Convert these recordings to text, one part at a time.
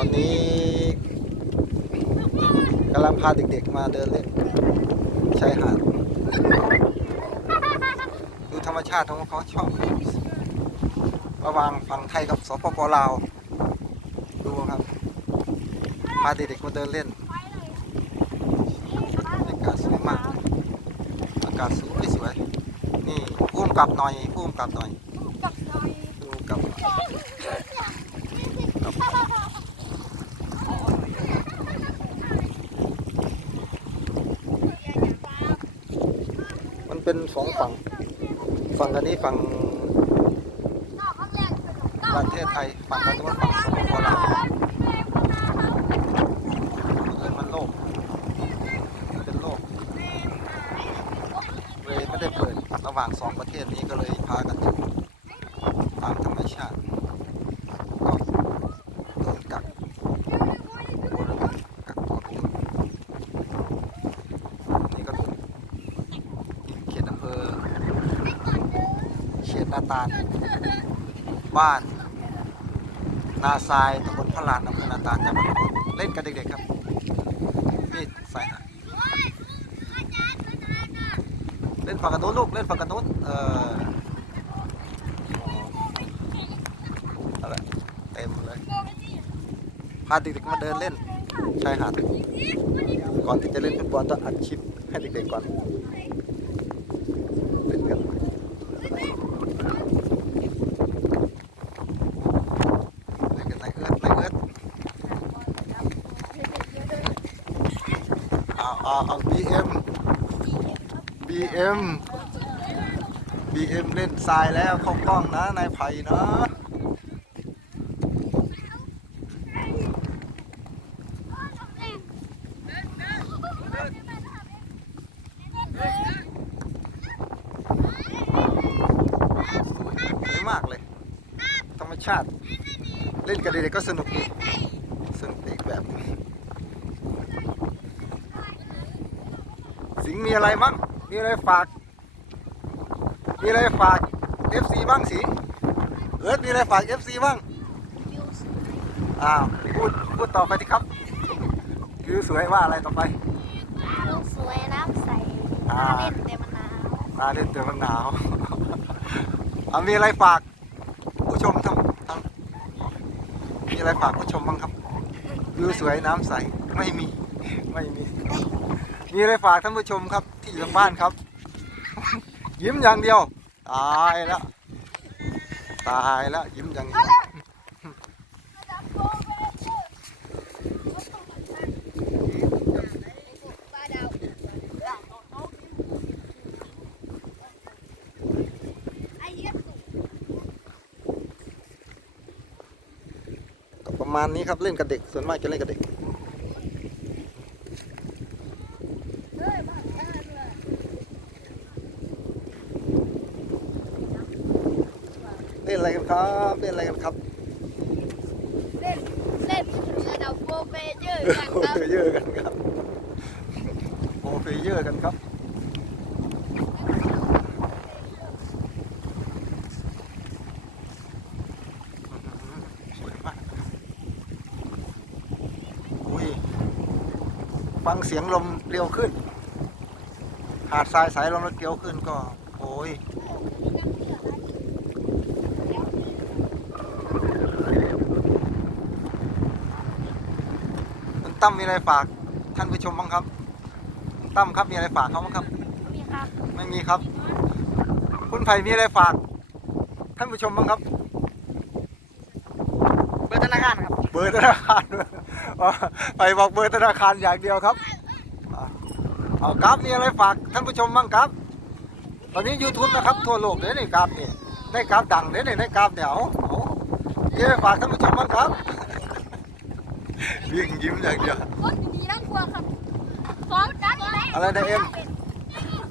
ตอนนี้กำลังพาเด็กๆมาเดินเล่นชายหาดดูธรรมชาติของเขาชอบระหว่างฝั่งไทยกับสปปลาว ดูครับ พาเด็กๆมาเดินเล่นบรรยากาศสวยมากอากาศสวยสวยๆนี่พุ่มกับหน่อยพุ่มกับหน่อยกับหน่อยดูกับ เป็นสองฝั่ง ฝั่งอันนี้ฝั่งประเทศไทย ฝั่งอันนู้นฝั่งสปปลาวเออมันโลก เป็นโลกเลยไม่ได้เปิดระหว่างสองประเทศนี้ก็เลยพากันอยู่ตามธรรมชาติ ก็โดนกักตัวเลยกักตัวกันอยู่นี่ก็เป็นเขตอำเภอ ตาล บ้าน นาทรายตำบลพระลานอำเภอนาตาลจังหวัดเล่นกับเด็กๆครับนี่ใส่หาเล่นฝั่งกันโน้นลูกเล่นฝั่งกันโน้นเอออะไรเต็มเลยพาเด็กๆมาเดินเล่นชายหาดก่อนที่จะเล่นฟุตบอลต้องอัดคลิปให้เด็กๆก่อนเล่นกันเล่นกันนายเอิร์ดนายเอิร์ดเอาเอาเอาบีเอ็ม BM BM เล่นทรายแล้วเข้ากล้องนะนายไผ่นะสวยมากเลย ธรรมชาติ เล่นกับเด็กๆก็สนุกดี สนุกอีกแบบสิงห์ มีอะไรมั้งมีอะไรฝาก มีอะไรฝาก FC บ้างสิงห์เอิร์ธมีอะไรฝาก FC บ้างอ้าวพูดพูดต่อไปสิครับวิวสวยว่าอะไรต่อไปลูกสวยน้ำใสอ่าน่าเล่นแต่มันหนาวตาเล่นเตือนมันหนาวเอามีอะไรฝาก ผู้ชมทั้งทั้งมีอะไรฝากผู้ชมบ้างครับวิวสวยน้ำใสไม่มีไม่มี มีอะไรฝากท่านผู้ชมครับที่อยู่ทางบ้านครับ ยิ้มอย่างเดียว ตายแล้วตายแล้วยิ้มอย่างเดียวประมาณนี้ครับเล่นกับเด็กส่วนมากจะเล่นกับเด็ก เล่นอะไรกันครับ เล่นอะไรกันครับ เล่น เล่นระดับโปรเฟเยอร์กันโปรครับเพเยอร์กันครับโปรเพเยอร์กันครับ สวยมากอุ้ย ฟังเสียงลมเกลียวขึ้น หาดทรายสายลมแล้วเกลียวขึ้นก็ โอ้ย คุณ ตั้มมีอะไรฝากท่านผู้ชมบ้างครับคุณตั้มครับมีอะไรฝากเขาบ้างครับ มีครับไม่มีครับ คุณไผ่มีอะไรฝาก ท่านผู้ชมบ้างครับ เบอร์ธนาคารครับ เบอร์ธนาคารอ๋อไผ่บอกเบอร์ธนาคารอย่างเดียวครับอ่าเอากราฟมีอะไรฝากท่านผู้ชมบ้างครับตอนนี้ YouTube นะครับทั่วโลกเลยนี่กราฟนี่ได้กราฟดังเลยนี่ได้กราฟเดี๋ยวเอามีอะไรฝากท่านผู้ชมบ้างครับ วิ่งยิ้มอย่างเดียวรถดีนั่งกลัวครับพร้อมจัดเลยอะไรนะเอ็ม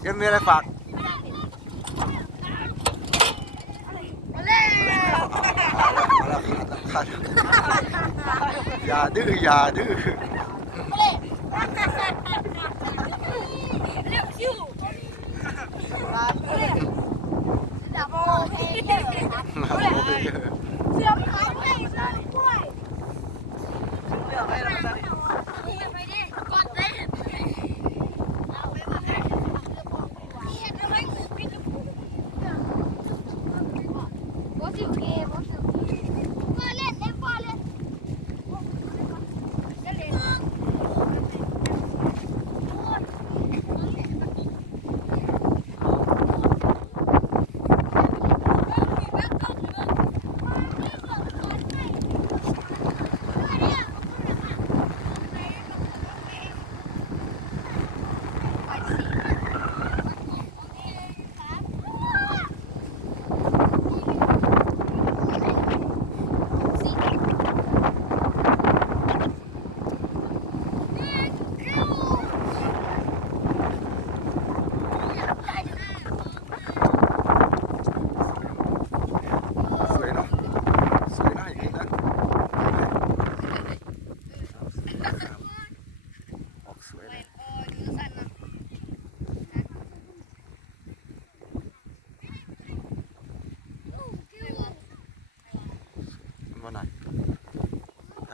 เอ็มมีอะไรฝากมาเลยอย่าดื้ออย่าดื้อเรียกคิวระดับโปรเฟเยอร์ครับเสื้อขา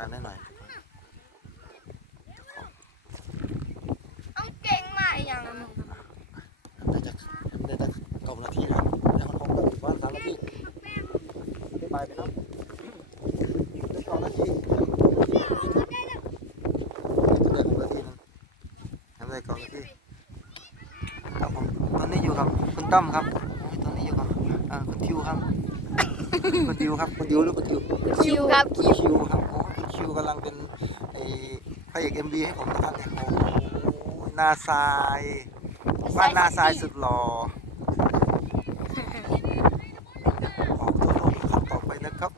านได้หน่อยต้องเก่งมากอย่างได้นแต่จะแต่จะเก่านาทีนะแล้วมันคงต้องว่าสามนาทีไม่ไปไปเนาะจะเก่านาทีเลยก่อนพี่ครับตอนนี้อยู่กับคุณต้มครับตอนนี้อยู่กับคุณทิวครับ คุณทิวครับ คุณทิวหรือคุณทิว คิวครับ คิวครับ กำลังเป็นไอ้พระเอกเอ็มบีให้ผมนะครับเนี่ยโอ้โหนาซายบ้านนาซายสุดหล่อออกตัวโลกครับต่อไปนะครับ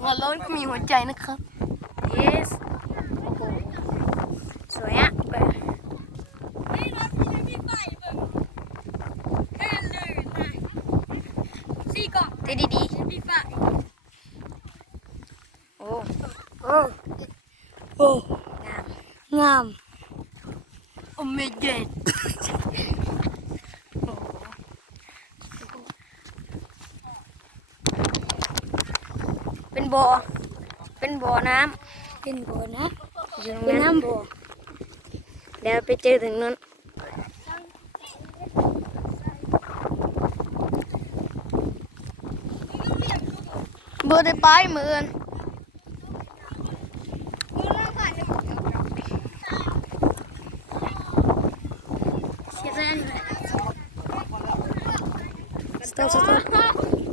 หัวล้นก็มีหัวใจนะครับ yes โอ้โหสวยอะไปดี ดีดีโอ้โอ้โอ้งามงามโอ้ไม่เด็ดเป็นบ่อเป็นบ่อน้ำเป็นบ่อนะเป็นน้ำบ่อเดี๋ยวไปเจอถึงนั้น บ่ได้ไปเหมือน